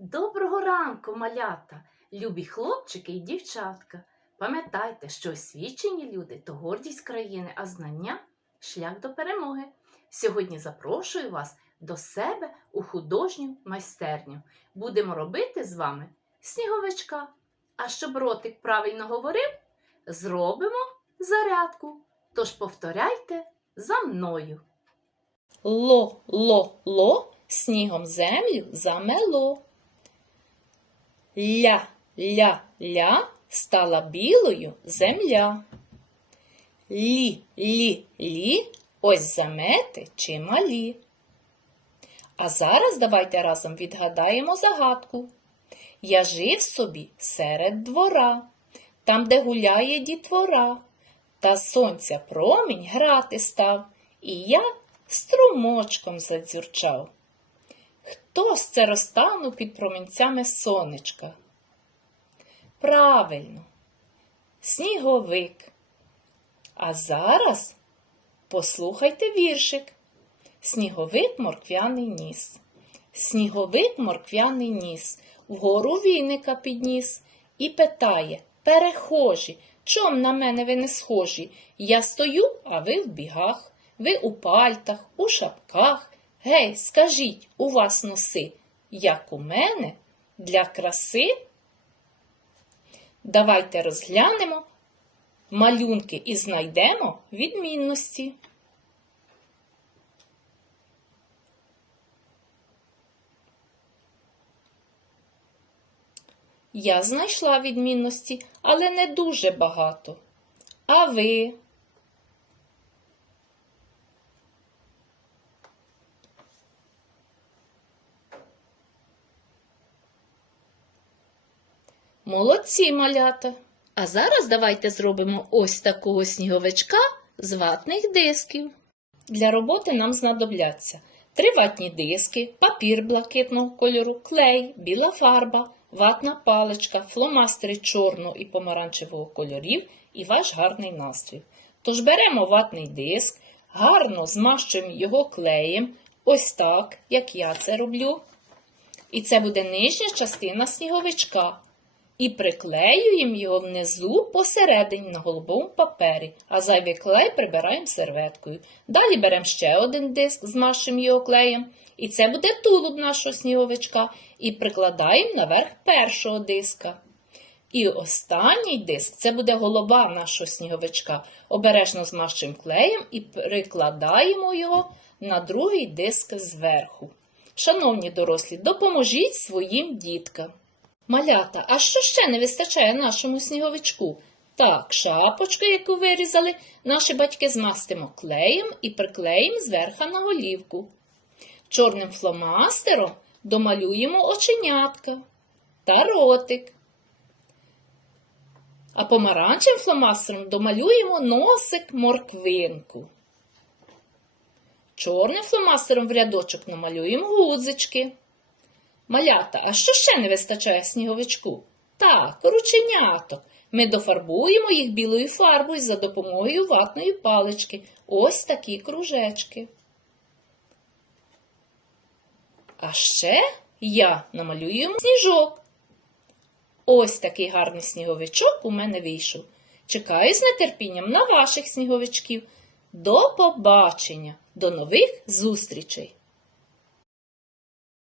Доброго ранку, малята, любі хлопчики і дівчатка. Пам'ятайте, що освічені люди то гордість країни, а знання шлях до перемоги. Сьогодні запрошую вас до себе у художню майстерню. Будемо робити з вами сніговичка. А щоб ротик правильно говорив, зробимо зарядку. Тож повторяйте за мною. Ло, ло, ло, снігом землю замело. Ля, ля, ля, стала білою земля. Лі, лі, лі, ось замети чималі. А зараз давайте разом відгадаємо загадку. Я жив собі серед двора, там, де гуляє дітвора, та сонця промінь грати став, і я струмочком задзюрчав. Хто ж це розтанув під промінцями сонечка? Правильно, сніговик. А зараз послухайте віршик. Сніговик морквяний ніс. Сніговик морквяний ніс, вгору віника підніс і питає Перехожі, чом на мене ви не схожі? Я стою, а ви в бігах, ви у пальтах, у шапках. Гей, скажіть, у вас носи, як у мене, для краси? Давайте розглянемо малюнки і знайдемо відмінності. Я знайшла відмінності, але не дуже багато. А ви? Молодці, малята. А зараз давайте зробимо ось такого сніговичка з ватних дисків. Для роботи нам знадобляться три ватні диски, папір блакитного кольору, клей, біла фарба, ватна паличка, фломастери чорного і помаранчевого кольорів і ваш гарний настрій. Тож беремо ватний диск, гарно змащуємо його клеєм, ось так, як я це роблю. І це буде нижня частина сніговичка. І приклеюємо його внизу посередині на голубому папері, а зайвий клей прибираємо серветкою. Далі беремо ще один диск, змащуємо його клеєм. І це буде тулуб нашого сніговичка. І прикладаємо наверх першого диска. І останній диск це буде голова нашого сніговичка. Обережно змащуємо клеєм і прикладаємо його на другий диск зверху. Шановні дорослі, допоможіть своїм діткам. Малята, а що ще не вистачає нашому сніговичку? Так, шапочку, яку вирізали, наші батьки змастимо клеєм і приклеїмо зверха на голівку. Чорним фломастером домалюємо оченятка та ротик. А помаранчевим фломастером домалюємо носик морквинку. Чорним фломастером в рядочок намалюємо гудзички. Малята, а що ще не вистачає сніговичку? Так, рученяток. Ми дофарбуємо їх білою фарбою за допомогою ватної палички. Ось такі кружечки. А ще я намалюю йому сніжок. Ось такий гарний сніговичок у мене вийшов. Чекаю з нетерпінням на ваших сніговичків. До побачення, до нових зустрічей!